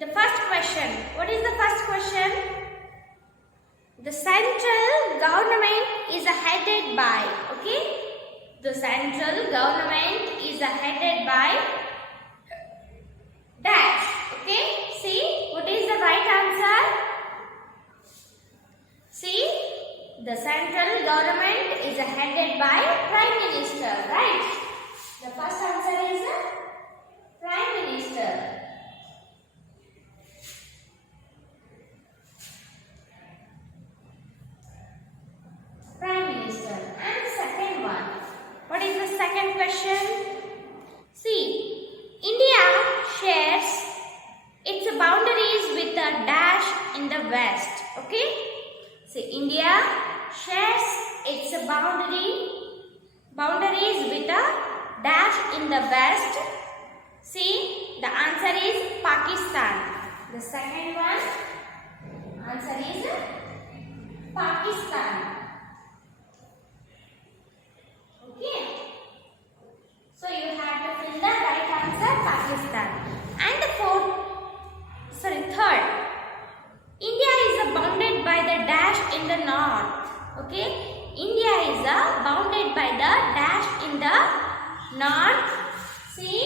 the first question. What is the first question? The central government is headed by, okay? The central government is headed by dash, okay? See, what is the right answer? See, the central government is headed by Prime Minister, right? The first answer is Prime Minister. Prime Minister. And the second one. What is the second question? See, India shares its boundaries with a dash in the west. Okay? See, India shares its boundaries with a dash in the west. See, the answer is Pakistan. The second one, answer is Pakistan. Okay. So you have to fill the right answer, Pakistan. And the third. India is bounded by the dash in the north. Okay. India is bounded by the dash in the north. See.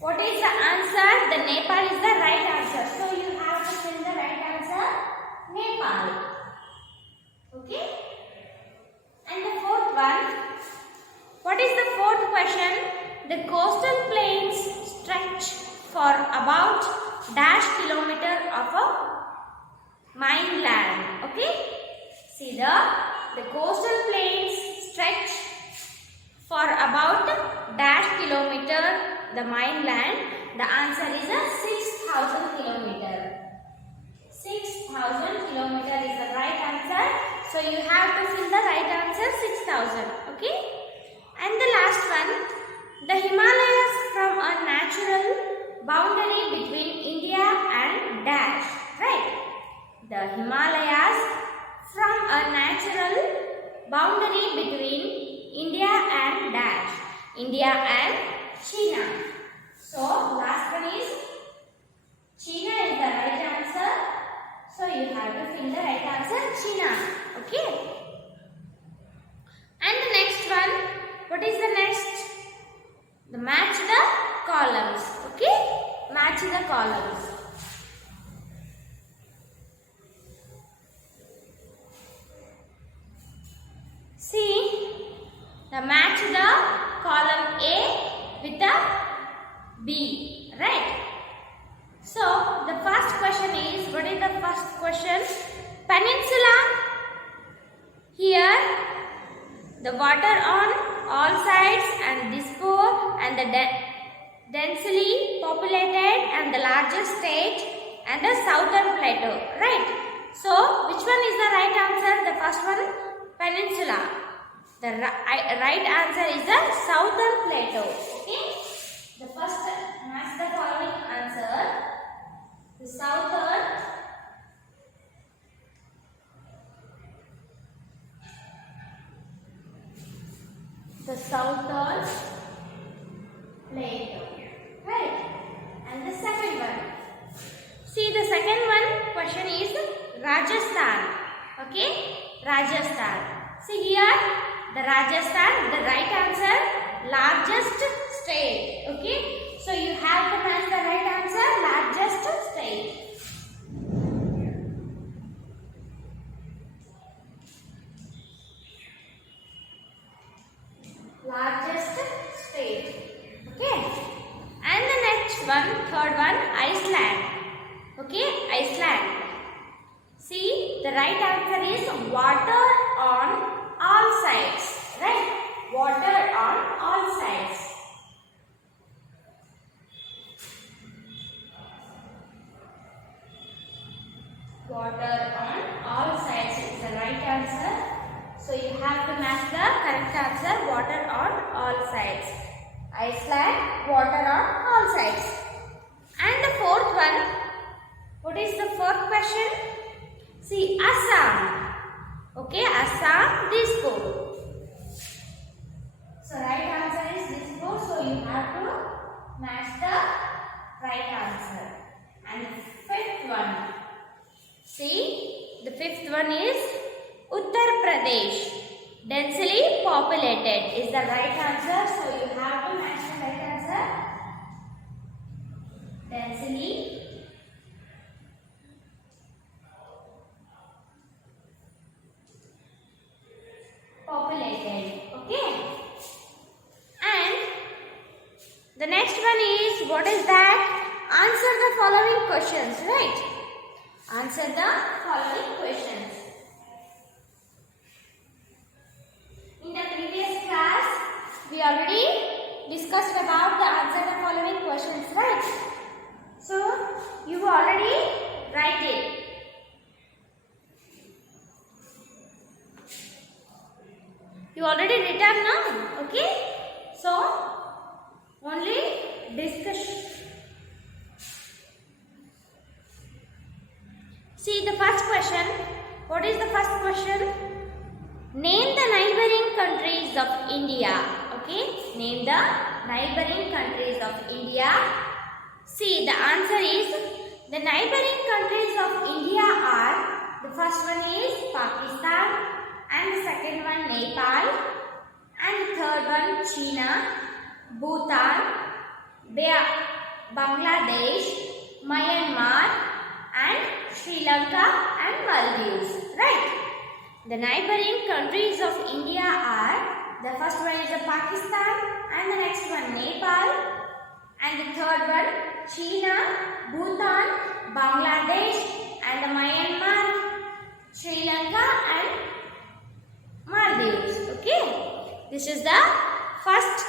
What is the answer? The Nepal is the right answer. So you have to fill the right answer, Nepal. Okay. And the fourth one. What is the fourth question? The coastal plains stretch for about dash kilometer of a mainland. Okay. See the coastal plains stretch for about dash kilometer the mainland. The answer is 6,000 kilometer. 6,000 kilometer is the right answer. So you have to fill the right answer, 6,000. Okay. And the last one, the Himalayas from a natural boundary between India and dash. Right. The Himalayas from a natural boundary between India and dash. India and China. So last one is China is the right answer. So you have to fill the right answer, China. Okay. And the next one, what is the next? The match the columns. Okay. Match the columns. See, the match the column A with the B, right? So, the first question is, what is the first question? Peninsula. Here, the water on all sides and this poor and the densely populated and the largest state and the southern plateau, right? So, which one is the right answer? The first one, peninsula. The right answer is the southern plateau. Okay. The first match the following answer. The southern plateau. Right. And the second one. See, the second one question is Rajasthan. Okay. Rajasthan. See here. The Rajasthan, the right answer, largest state. Okay. So you have to match the right answer, largest state. Largest state. Okay. And the next one, third one, Iceland. Okay, Iceland. See, the right answer is water on all sides, right? Water on all sides. Water on all sides is the right answer. So you have to match the correct answer, water on all sides. Iceland, water on all sides. And the fourth one, what is the fourth question? See, Assam. Okay, Assam, Dispur. So right answer is Dispur. So you have to match the right answer. fifth one is Uttar Pradesh. Densely populated is the right answer. So you have to match the right answer. Densely populated. Okay. And the next one is, what is that? Answer the following questions, right? Answer the following questions. In the previous class, we already discussed about the answer the following questions, right? So, you already write it. You already written now, okay? So, only discussion. See the first question. What is the first question? Name the neighboring countries of India. Okay? Name the neighboring countries of India. See, the answer is, the neighboring countries of India are, the first one is Pakistan, and the second one Nepal, and the third one China, Bhutan, Bangladesh, Myanmar, and Sri Lanka and Maldives, right? The neighboring countries of India are, the first one is Pakistan, and the next one Nepal, and the third one China, Bhutan, Bangladesh, and Myanmar, Sri Lanka and Maldives. Okay, this is the first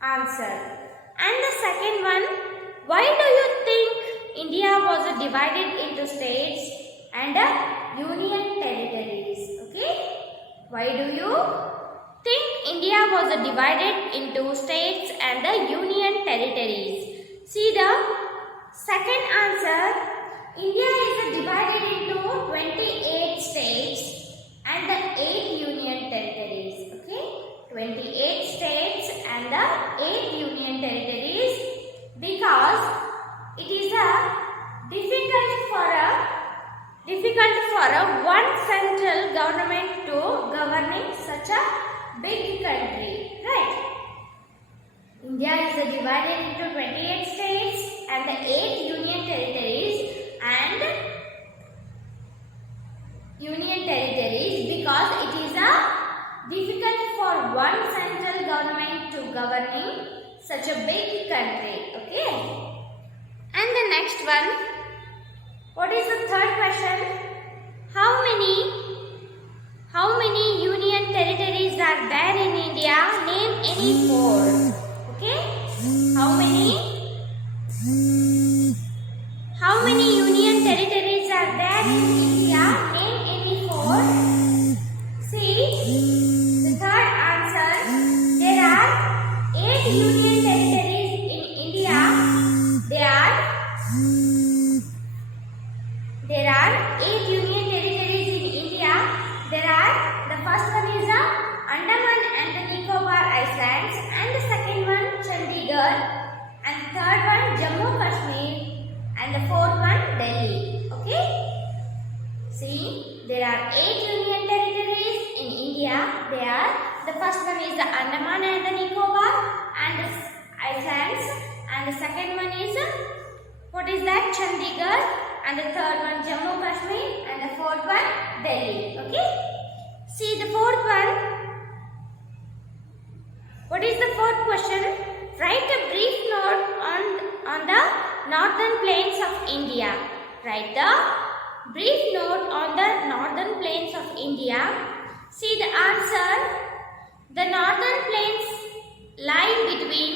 answer. And the second one, why do you think India was divided into states and union territories? Okay, why do you think India was divided into states and union territories? See the second answer. India is divided into 28 states and 8 union territories. Okay, 28 states and 8 union territories, because it is difficult for one central government to governing such a big country, right? India is divided into 28 states and 8 union territories because it is difficult for one central government to governing such a big country. Okay. And the next one, what is the third question? How many union territories are there in India? Name any 4. Okay? How many union territories are there in India? Name any 4. See, the third answer, there are 8 union territories in India. There are 8 union territories in India. The first one is Andaman and the Nicobar Islands, and the second one Chandigarh, and the third one Jammu Kashmir, and the fourth one Delhi. Okay? See, there are 8 union territories in India. The first one is the Andaman and the Nicobar and the Islands, and the second one is what is that? Chandigarh, and the third one Jammu Kashmir, and the fourth one Delhi. Okay? See the fourth one. What is the fourth question? Write a brief note on the northern plains of India. Write the brief note on the northern plains of India. See the answer. The northern plains lie between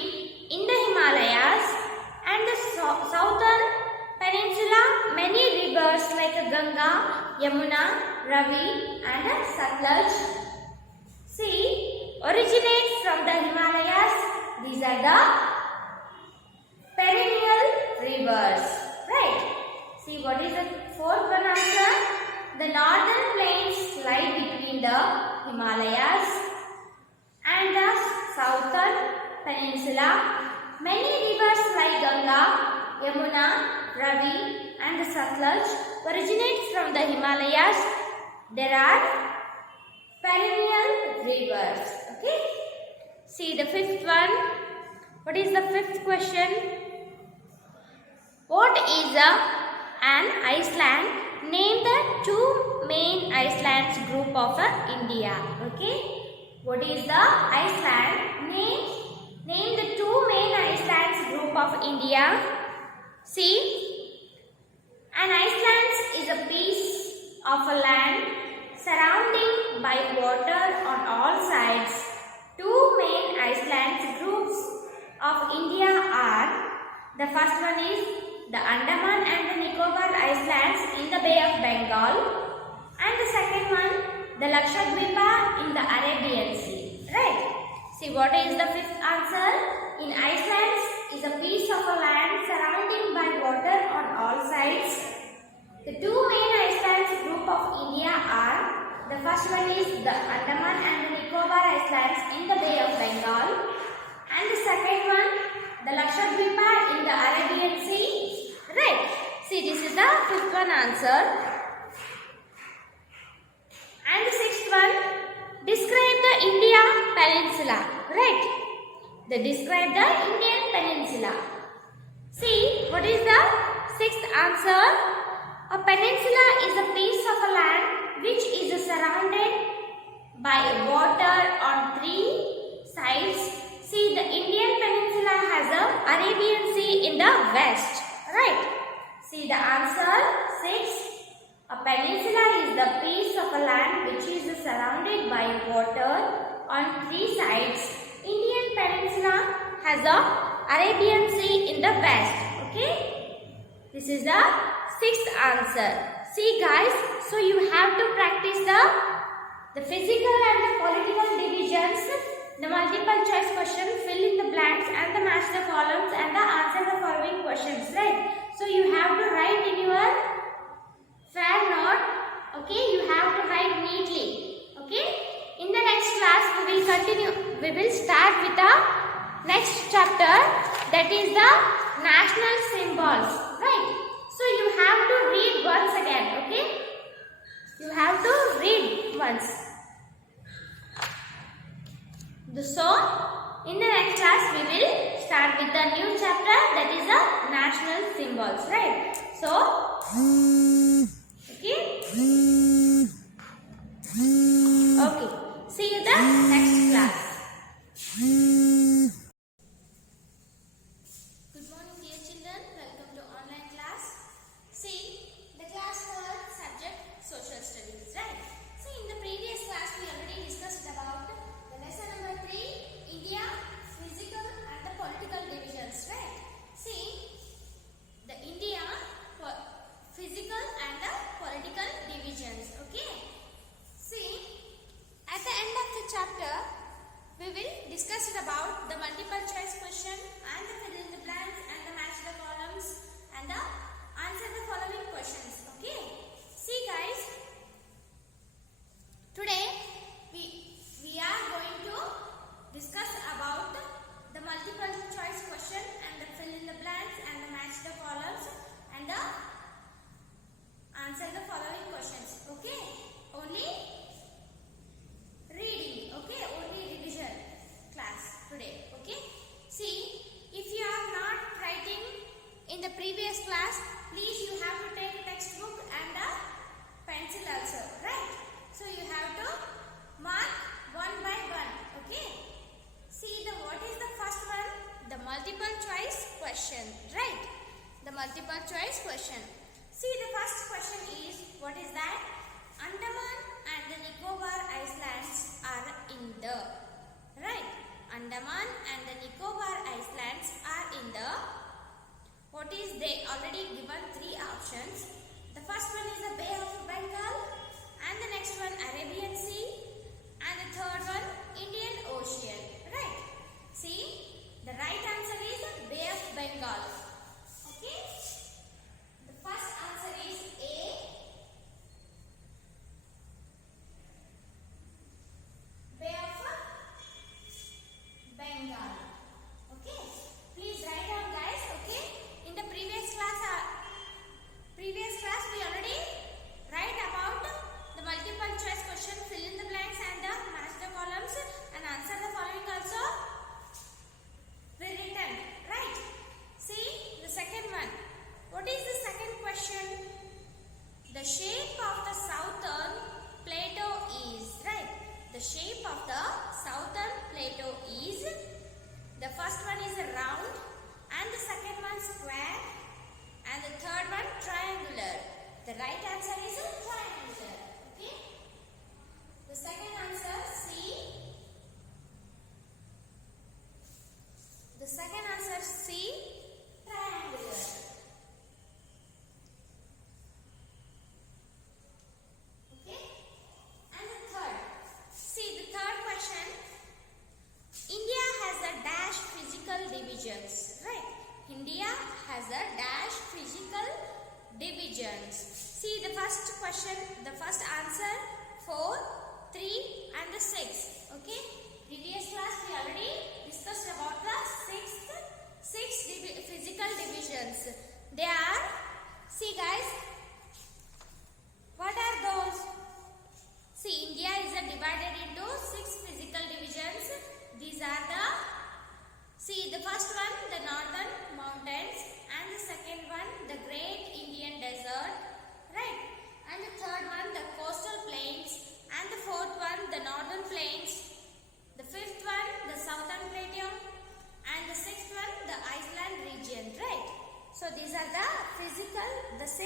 in the Himalayas and the southern peninsula. Many rivers like Ganga, Yamuna, Ravi and Satluj originate from the Himalayas. These are the perennial rivers, right? See, what is the fourth one answer? The northern plains lie between the Himalayas and the southern peninsula. Many rivers like Ganga, Yamuna, Ravi and the Satluj originates from the Himalayas. There are perennial rivers. Okay. See the fifth one. What is the fifth question? What is an Iceland? Name the two main islands group of India. Okay. What is the Iceland? Name the two main islands group of India. See, an Iceland is a piece of a land surrounded by water on all sides. Two main islands groups of India are, the first one is the Andaman and the Nicobar Islands in the Bay of Bengal, and the second one, the Lakshadweep in the Arabian Sea. Right? See, what is the fifth answer? In Iceland is a piece of a land surrounded by water on all sides. The two main islands group of India are, the first one is the Andaman and the Nicobar Islands in the Bay of Bengal, and the second one, the Lakshadweep in the Arabian Sea. Right? See, this is the fifth one answer. And the sixth one, describe the India Peninsula. Right? Describe the Indian Peninsula. See, what is the sixth answer? A peninsula is a piece of a land which is surrounded by water on three sides. See, the Indian Peninsula has a Arabian Sea in the west. Right? See the answer 6. A peninsula is the piece of a land which is surrounded by water on three sides. Indian Peninsula has a Arabian Sea in the west. Okay? This is the sixth answer. See guys, so you have to practice the physical and the political divisions, the multiple choice question, fill in the blanks and the match the columns and the answer the following questions. Right? So you have to write in your fair note. Okay? You have to write neatly. Okay? In the next class, we will continue. We will start with the next chapter, that is the national symbols. Right? So you have to read once again. Okay? You have to read once. So in the next class, we will start with the new chapter, that is the national symbols. Right? So, okay? Okay. See you the next class. Good morning dear children. Welcome to online class. See, the class for subject social studies, right? See, in the previous class we already discussed about the lesson number 3, India, physical and the political divisions, right? See, the India physical and the political divisions, okay? See, at the end of the chapter, we will discuss about the multiple choice question and the fill in the blanks and the match the columns and the answer the following questions. Okay? See guys, today we are going to discuss about the multiple choice question and the fill in the blanks and the match the columns and the answer the following questions. Okay? Only reading. Okay? Only revision class today. Okay? See, if you are not writing in the previous class, please you have to take a textbook and a pencil also. Right? So you have to mark one by one. Okay? See, what is the first one? The multiple choice question. Right? The multiple choice question. See, the first question is, what is that? Andaman and the Nicobar Islands are in the, right? Andaman and the Nicobar Islands are in the, what is they already given 3 options. The first one is the Bay of Bengal, and the next one Arabian Sea, and the third one Indian Ocean, right? See, the right answer is Bay of Bengal. Okay? The first answer is A. Bay of Bengal. Okay? Please write down guys. Okay? In the previous class we already divisions. See the first question, the first answer 4, 3 and the 6. Okay. Previous class we already discussed about the six physical divisions. They are, see guys, what are those? See, India is divided into 6 physical divisions. These are the, see the first one, the northern mountains, and the second one, the great Indian desert, right? And the third one, the coastal plains, and the fourth one, the northern plains, the fifth one, the southern plateau, and the sixth one, the Iceland region, right? So these are the 6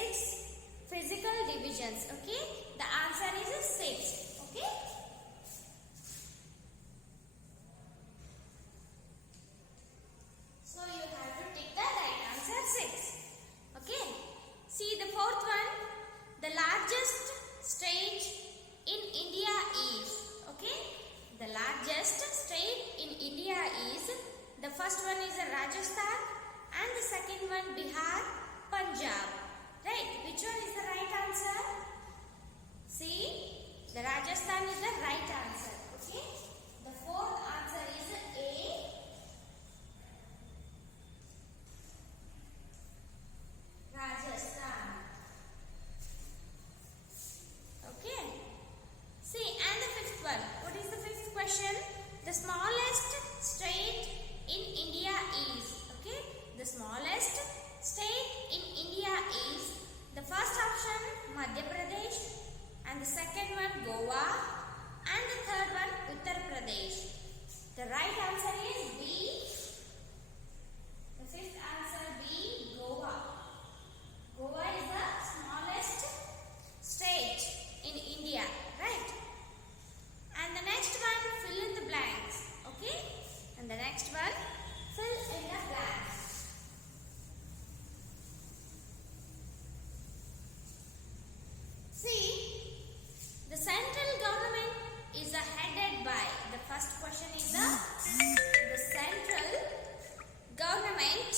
physical divisions, okay? The answer is 6, okay? So you have to take the right answer 6, okay? See the fourth one, the largest state in India is, okay? The largest state in India is, the first one is Rajasthan and the second one Bihar, Punjab, right? Which one is the right answer? See, the Rajasthan is the right answer, okay? The fourth answer is A, Rajasthan, okay? See, and the fifth one, what is the fifth question? The smallest state in India is, okay? The smallest state in India is, the first option Madhya Pradesh, and the second one Goa, and the third one Uttar Pradesh. The right answer is B. The fifth answer B, Goa. Goa is the smallest state in India, right? And the next one, fill in the blanks, okay? And the next one, fill in the blanks. See, the central government is headed by, the first question is the central government